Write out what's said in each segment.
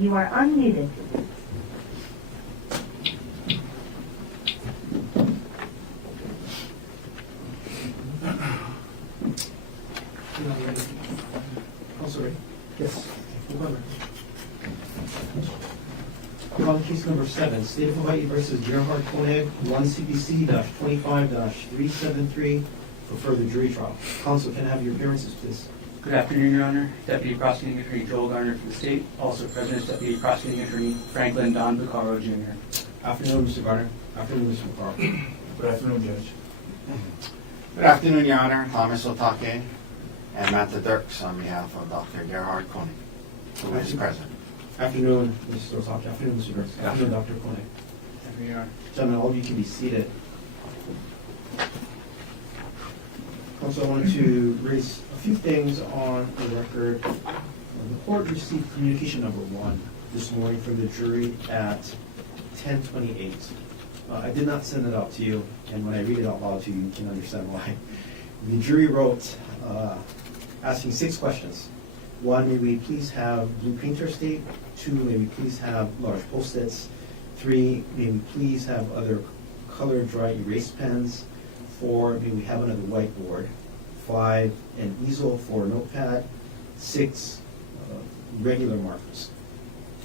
You are unmuted. Oh, sorry. Yes. Calling case number 7, State of Hawaii versus Gerhardt Konig, 1 CPC-25-373 for further jury trial. Counsel, can I have your appearances, please? Good afternoon, Your Honor. Deputy Prosecuting Attorney Joel Garner for the state. Also present is Deputy Prosecuting Attorney Franklin Don Bucaro, Jr. Afternoon, Mr. Garner. Afternoon, Mr. McCarr. Good afternoon, Judge. Good afternoon, Your Honor. Thomas Otake and Matthew Dirks on behalf of Dr. Gerhardt Konig, who is present. Afternoon, Mr. Osaka. Afternoon, Mr. Dirks. Afternoon, Dr. Konig. Afternoon, Your Honor. Gentlemen, all of you can be seated. Also, I wanted to raise a few things on the record. The court received communication number 1 this morning from the jury at 10:28. I did not send it out to you, and when I read it out loud to you, you can understand why. The jury wrote asking 6 questions. 1, may we please have blue painter state? 2, may we please have large Post-its? 3, may we please have other colored dry erase pens? 4, may we have another whiteboard? 5, an easel for a notepad. 6, regular markers.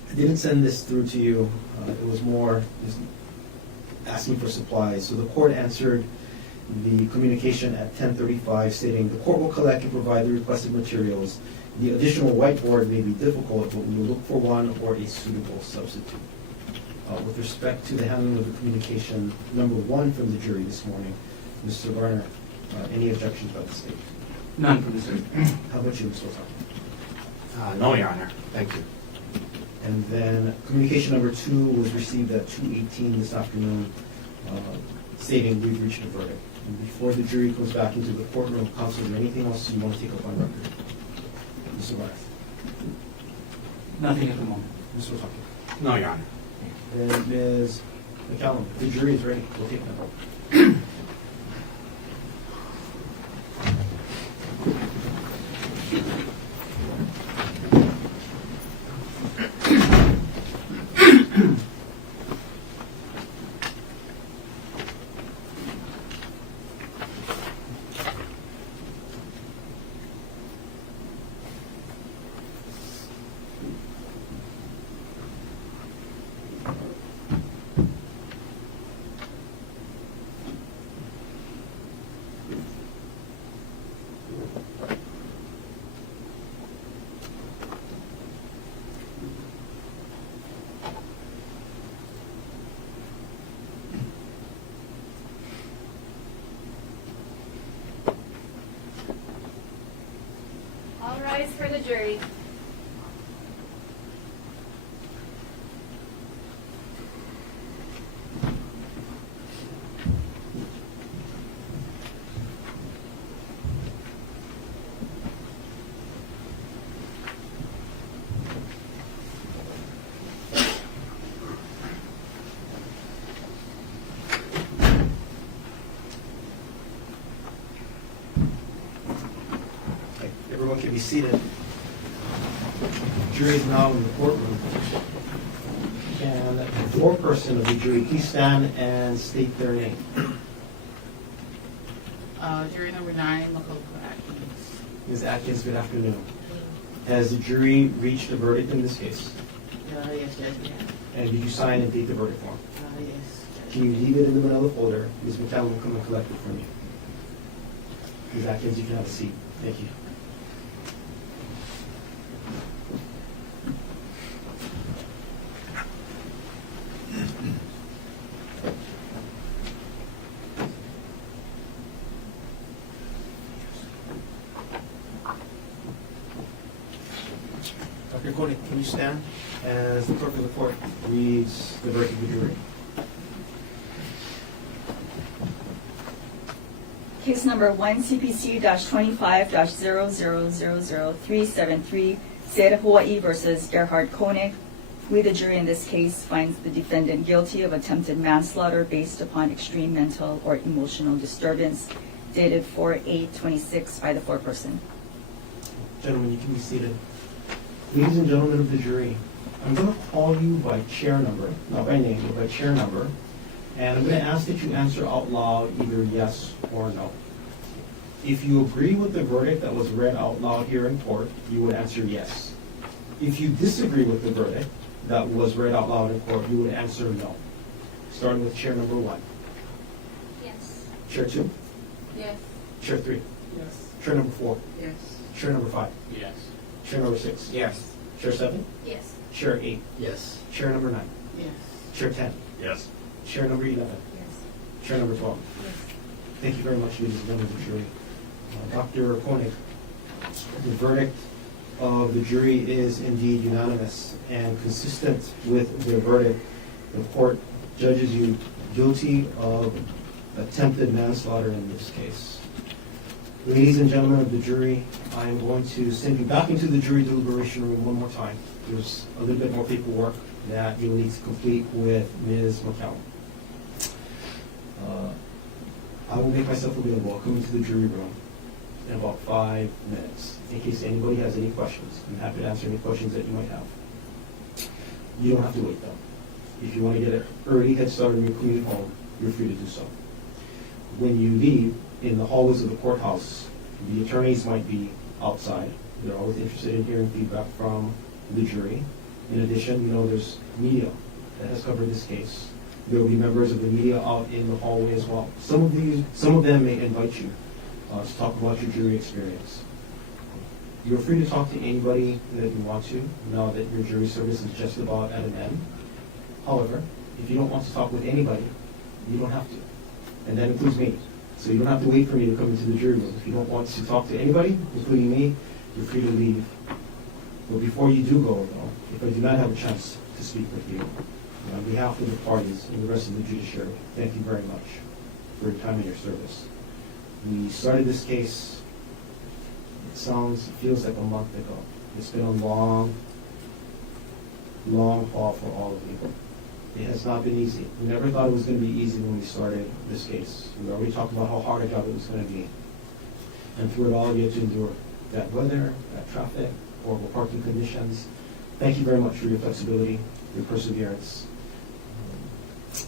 I didn't send this through to you. It was more just asking for supplies. So the court answered the communication at 10:35 stating the court will collect and provide the requested materials. The additional whiteboard may be difficult, but we will look for one or a suitable substitute. With respect to the handling of the communication number 1 from the jury this morning, Mr. Garner, any objections by the state? None from the state. How about you, Mr. Osaka? No, Your Honor. Thank you. And then communication number 2 was received at 2:18 this afternoon, stating we've reached a verdict. And before the jury goes back into the courtroom, counsel, is there anything else you want to take up on record? Mr. Barth? Nothing at the moment. Mr. Osaka? No, Your Honor. And Ms. McCallum, the jury is ready. We'll take them. All rise for the jury. Okay, everyone can be seated. Jury is now in the courtroom. Can the foreperson of the jury please stand and state their name? Jury number 9, Makoto Atkins. Ms. Atkins, good afternoon. Has the jury reached a verdict in this case? Yes, Judge, we have. And did you sign and date the verdict form? Yes, Judge. Can you leave it in the manila folder? Ms. McCallum will come and collect it from you. Ms. Atkins, you can have a seat. Thank you. Dr. Konig, can you stand as the clerk of the court reads the verdict of the jury? Case number 1 CPC-25-00000373, State of Hawaii versus Gerhardt Konig. We, the jury in this case, finds the defendant guilty of attempted manslaughter based upon extreme mental or emotional disturbance, dated 4/8/26 by the foreperson. Gentlemen, you can be seated. Ladies and gentlemen of the jury, I'm going to call you by chair number, not by name, but by chair number, and I'm going to ask that you answer out loud either yes or no. If you agree with the verdict that was read out loud here in court, you would answer yes. If you disagree with the verdict that was read out loud in court, you would answer no. Starting with chair number 1. Yes. Chair 2. Yes. Chair 3. Yes. Chair number 4. Yes. Chair number 5. Yes. Chair number 6. Yes. Chair 7. Yes. Chair 8. Yes. Chair number 9. Yes. Chair 10. Yes. Chair number 11. Yes. Chair number 12. Yes. Thank you very much, ladies and gentlemen of the jury. Dr. Konig, the verdict of the jury is indeed unanimous and consistent with their verdict. The court judges you guilty of attempted manslaughter in this case. Ladies and gentlemen of the jury, I am going to send you back into the jury deliberation room one more time. There's a little bit more paperwork that you'll need to complete with Ms. McCown. I will make myself available. I'll come into the jury room in about 5 minutes in case anybody has any questions. I'm happy to answer any questions that you might have. You don't have to wait though. If you want to get an early head start on your commute home, you're free to do so. When you leave in the hallways of the courthouse, the attorneys might be outside. They're always interested in hearing feedback from the jury. In addition, there's media that has covered this case. There will be members of the media out in the hallway as well. Some of them may invite you to talk about your jury experience. You're free to talk to anybody that you want to, now that your jury service is just about at an end. However, if you don't want to talk with anybody, you don't have to. And that includes me. So you don't have to wait for me to come into the jury room. If you don't want to talk to anybody, including me, you're free to leave. But before you do go, though, if I do not have a chance to speak with you, on behalf of the parties and the rest of the judiciary, thank you very much for your time and your service. We started this case, it feels like a month ago. It's been a long, long haul for all of you. It has not been easy. We never thought it was going to be easy when we started this case. We already talked about how hard a job it was going to be. And through it all, you had to endure that weather, that traffic, horrible parking conditions. Thank you very much for your flexibility, your perseverance.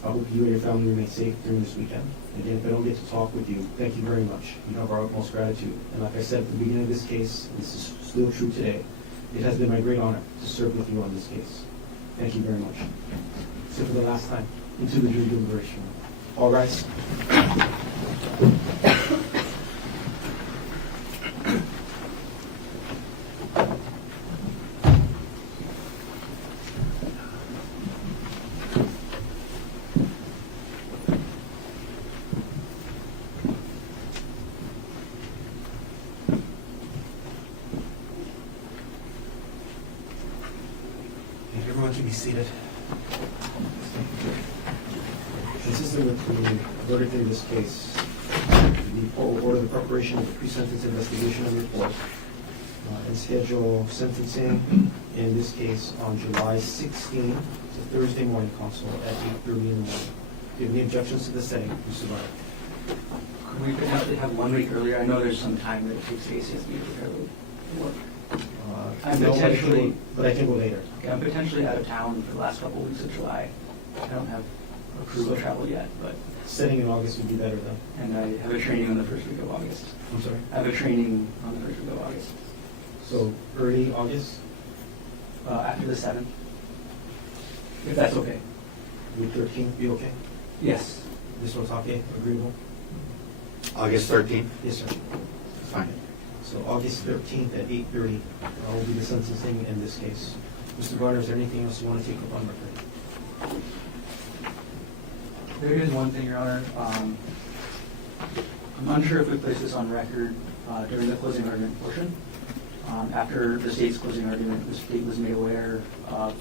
I hope you and your family remain safe during this weekend. Again, if I don't get to talk with you, thank you very much. You have our utmost gratitude. And like I said at the beginning of this case, this is still true today, it has been my great honor to serve with you on this case. Thank you very much. So for the last time, into the jury deliberation room. All rise. Everyone can be seated. Consistent with the verdict in this case, the court will order the preparation of the pre-sentence investigation and report and schedule sentencing in this case on July 16th, it's a Thursday morning, counsel, at 8:30 in the morning. Do you have any objections to the setting, Mr. Barr? Could we potentially have 1 week earlier? I know there's some time that it takes ACSB to prepare the work. I'm No, potentially- but I can go later. Okay, I'm potentially out of town for the last couple of weeks of July. I don't have approval to travel yet, but, Setting in August would be better then. and I have a training on the first week of August. I'm sorry. I have a training on the first week of August, So early August, after the 7th, if that's okay. week 13, be okay? Yes. This one's okay, agreeable? August 13th. Yes, sir. Fine. So August 13th at 8:30 will be the sentencing in this case. Mr. Garner, is there anything else you want to take up on record? There is one thing, Your Honor. I'm unsure if we placed this on record during the closing argument portion. After the state's closing argument, the state was made aware of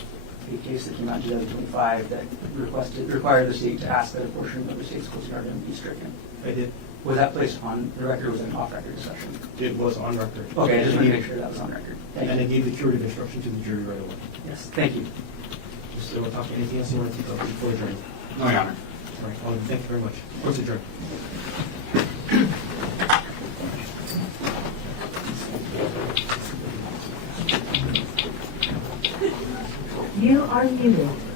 a case that came out in 2025 that required the state to ask that a portion of the state's closing argument be stricken. I did. Was that placed on the record or was it an off-record discussion? It was on record. Okay, I just want to make sure that was on record. Thank And I you. gave the curative instruction to the jury right away. Yes, thank you. Mr. Watake, anything else you want to take up before adjourning? No, Your Honor. All right, well, thank you very much. Court's adjourned. You are muted.